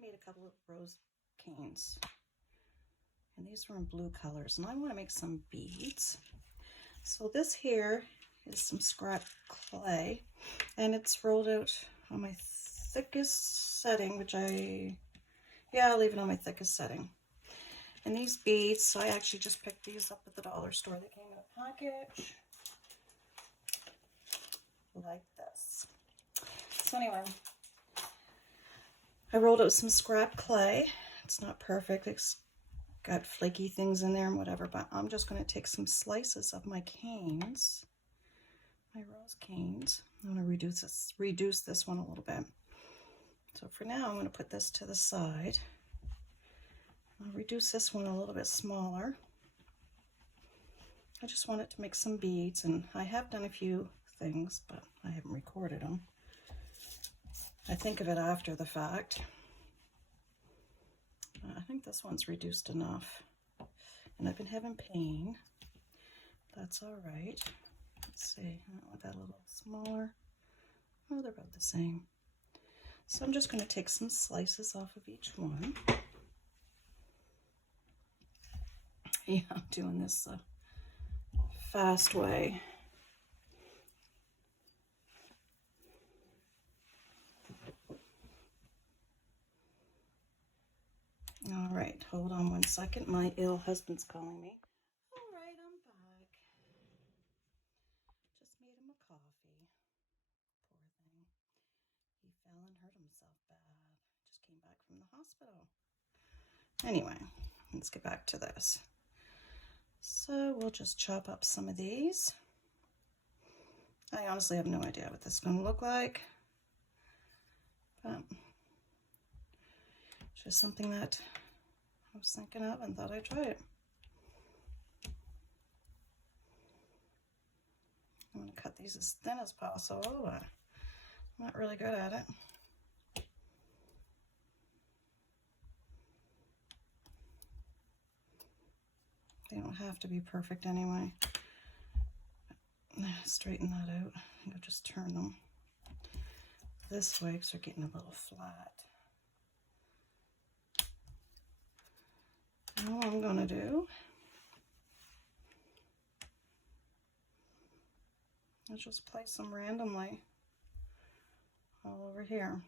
made a couple of rose canes, and these were in blue colors, and I want to make some beads. So this here is some scrap clay, and it's rolled out on my thickest setting, which I'll leave it on my thickest setting. And these beads, I actually just picked these up at the dollar store. They came in a package like this. So anyway, I rolled out some scrap clay. It's not perfect. It's got flaky things in there and whatever, but I'm just going to take some slices of my canes, my rose canes. I'm going to reduce this one a little bit. So for now, I'm going to put this to the side. I'll reduce this one a little bit smaller. I just wanted to make some beads, and I have done a few things, but I haven't recorded them. I think of it after the fact. I think this one's reduced enough, and I've been having pain. That's all right. Let's see, I want that a little smaller. Oh, they're about the same. So I'm just going to take some slices off of each one. Yeah, I'm doing this the fast way. All right, hold on one second. My ill husband's calling me. All right, I'm back. Just made him a coffee. Poor thing. He fell and hurt himself bad. Just came back from the hospital. Anyway, let's get back to this. So we'll just chop up some of these. I honestly have no idea what this is going to look like, but it's just something that I was thinking of and thought I'd try it. I'm going to cut these as thin as possible, but I'm not really good at it. They don't have to be perfect anyway. Straighten that out. I'll just turn them this way because they're getting a little flat. Now what I'm going to do is just place them randomly all over here.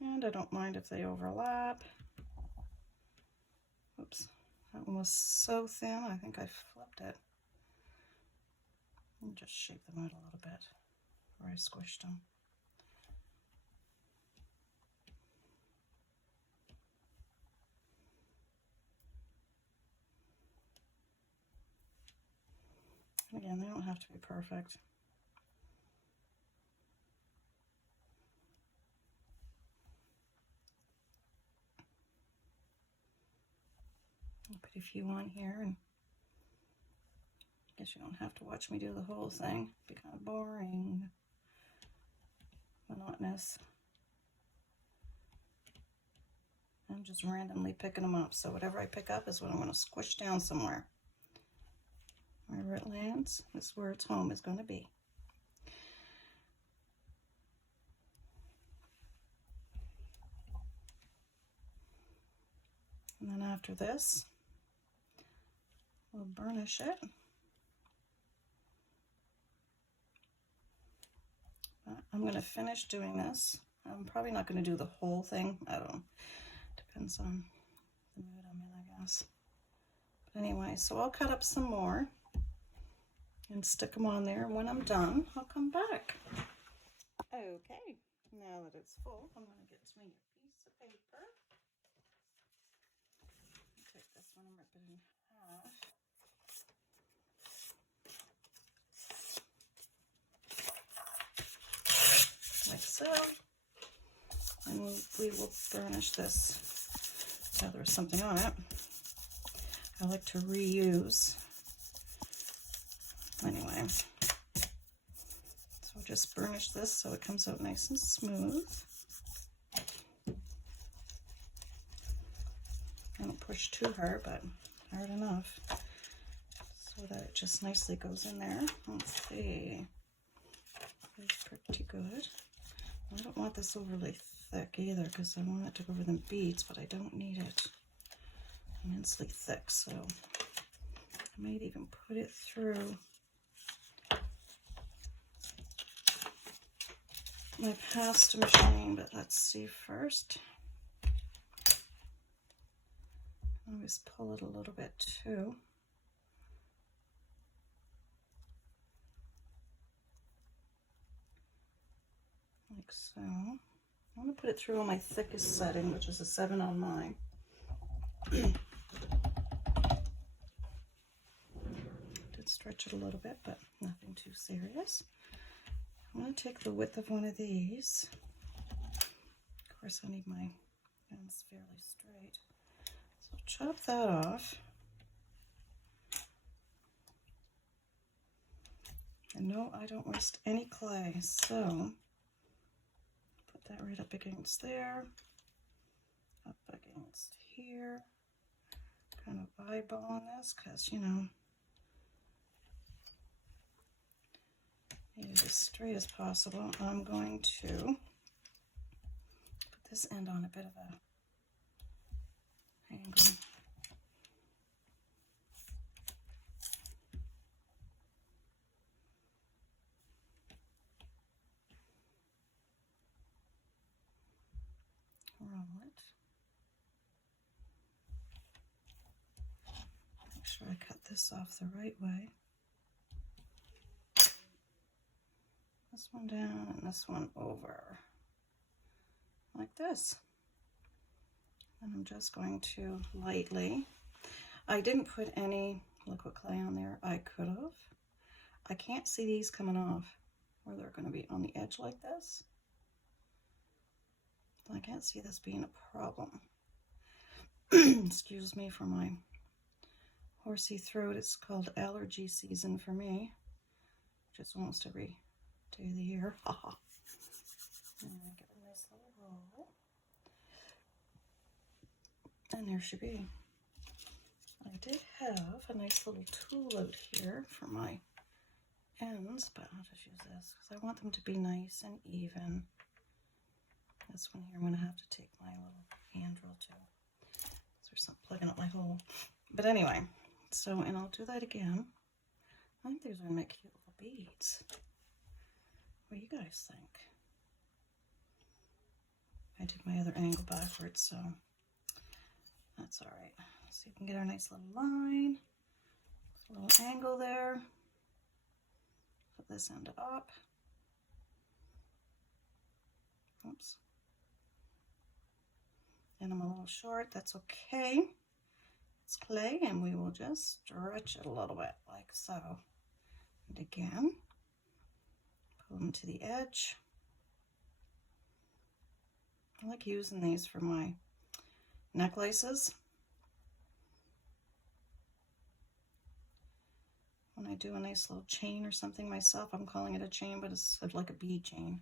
And I don't mind if they overlap. Oops, that one was so thin, I think I flipped it. And just shape them out a little bit where I squished them. And again, they don't have to be perfect. I'll put a few on here, and I guess you don't have to watch me do the whole thing. It'd be kind of boring, monotonous. I'm just randomly picking them up, so whatever I pick up is what I'm going to squish down somewhere. Wherever it lands, this is where its home is going to be. And then after this, we'll burnish it. I'm going to finish doing this. I'm probably not going to do the whole thing. I don't know. Depends on the mood I'm in, I guess. But anyway, so I'll cut up some more and stick them on there. When I'm done, I'll come back. Okay, now that it's full, I'm going to get me a piece of paper. Take this one and rip it in half. Like so. And we will burnish this. So there's something on it. I like to reuse. Anyway, so just burnish this so it comes out nice and smooth. I don't push too hard, but hard enough so that it just nicely goes in there. Let's see. It's pretty good. I don't want this overly thick either because I want it to go over the beads, but I don't need it immensely thick, so I might even put it through my pasta machine, but let's see first. Always pull it a little bit too. Like so. I'm going to put it through on my thickest setting, which is a 7 on mine. Did stretch it a little bit, but nothing too serious. I'm going to take the width of one of these. Of course, I need my ends fairly straight. So chop that off. And no, I don't waste any clay, so put that right up against there, up against here. Kind of eyeballing this because, you know, need it as straight as possible. I'm going to put this end on a bit of a angle. Roll it. Make sure I cut this off the right way. This one down and this one over. Like this. And I'm just going to lightly, I didn't put any liquid clay on there. I could have. I can't see these coming off where they're going to be on the edge like this. I can't see this being a problem. Excuse me for my horsey throat. It's called allergy season for me. Just almost every day of the year. Haha. And give it a nice little roll. And there she be. I did have a nice little tool out here for my ends, but I'll just use this because I want them to be nice and even. This one here, I'm going to have to take my little hand drill too. So there's something plugging up my hole. But anyway, so, and I'll do that again. I think these are going to make cute little beads. What do you guys think? I did my other angle backwards, so that's all right. So you can get our nice little line, a little angle there. Put this end up. Oops. And I'm a little short, that's okay. It's clay, and we will just stretch it a little bit like so. And again, pull them to the edge. I like using these for my necklaces. When I do a nice little chain or something myself, I'm calling it a chain, but it's like a bead chain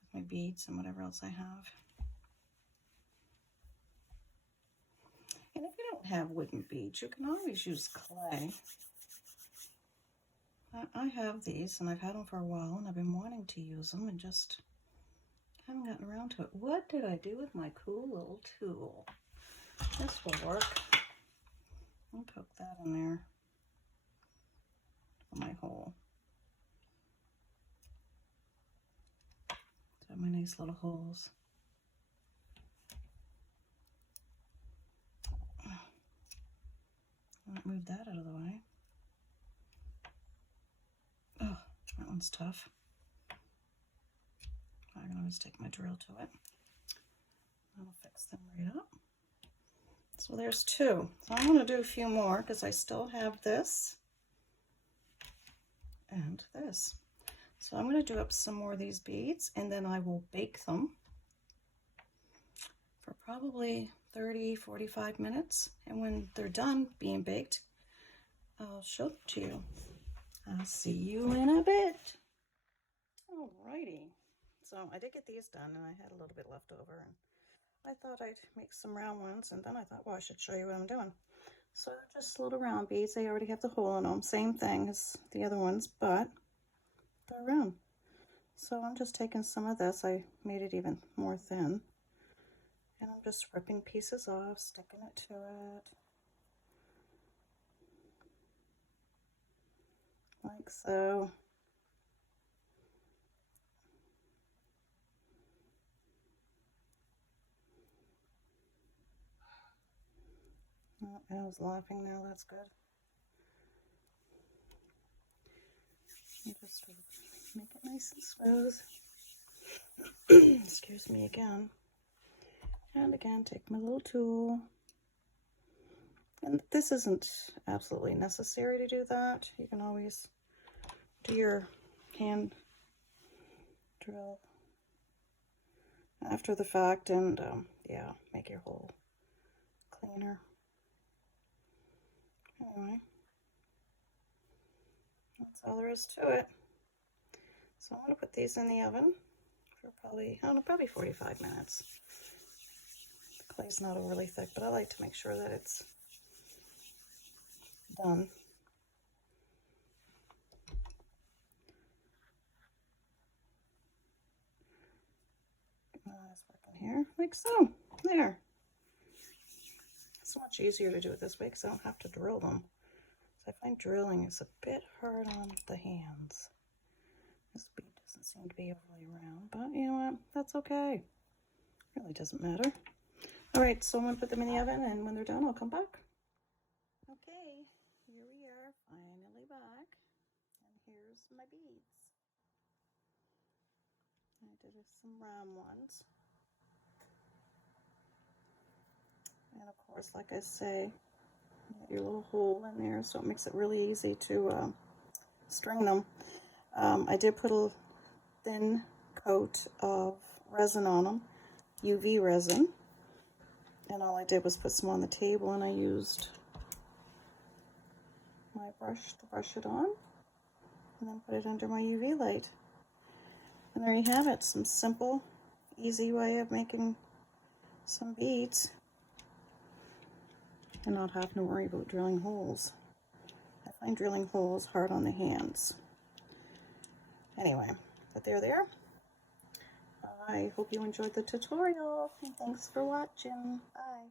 with my beads and whatever else I have. And if you don't have wooden beads, you can always use clay. I have these, and I've had them for a while, and I've been wanting to use them and just haven't gotten around to it. What did I do with my cool little tool? This will work. I'll poke that in there for my hole. So my nice little holes. I'll move that out of the way. Oh, that one's tough. I can always take my drill to it. I'll fix them right up. So there's two. So I'm going to do a few more because I still have this and this. So I'm going to do up some more of these beads, and then I will bake them for probably 30-45 minutes. And when they're done being baked, I'll show them to you. I'll see you in a bit. Alrighty. So I did get these done, and I had a little bit left over, and I thought I'd make some round ones, and then I thought, well, I should show you what I'm doing. So just little round beads. They already have the hole in them. Same thing as the other ones, but they're round. So I'm just taking some of this, I made it even more thin, and I'm just ripping pieces off, sticking it to it, like so. Oh, I was laughing now, that's good. And just make it nice and smooth. Excuse me again. And again, take my little tool. And this isn't absolutely necessary to do that. You can always do your hand drill after the fact and yeah, make your hole cleaner. Anyway, that's all there is to it. So I'm going to put these in the oven for probably, I don't know, probably 45 minutes. The clay's not overly thick, but I like to make sure that it's done. It's working here, like so. There. It's so much easier to do it this way because I don't have to drill them. So I find drilling is a bit hard on the hands. This bead doesn't seem to be overly round, but you know what? That's okay. It really doesn't matter. All right, so I'm going to put them in the oven, and when they're done, I'll come back. Okay, here we are, finally back. And here's my beads. I did some round ones. And of course, like I say, you got your little hole in there, so it makes it really easy to string them. I did put a thin coat of resin on them, UV resin, and all I did was put some on the table, and I used my brush to brush it on, and then put it under my UV light. And there you have it, some simple, easy way of making some beads and not having to worry about drilling holes. I find drilling holes hard on the hands. Anyway, but they're there. I hope you enjoyed the tutorial, and thanks for watching. Bye.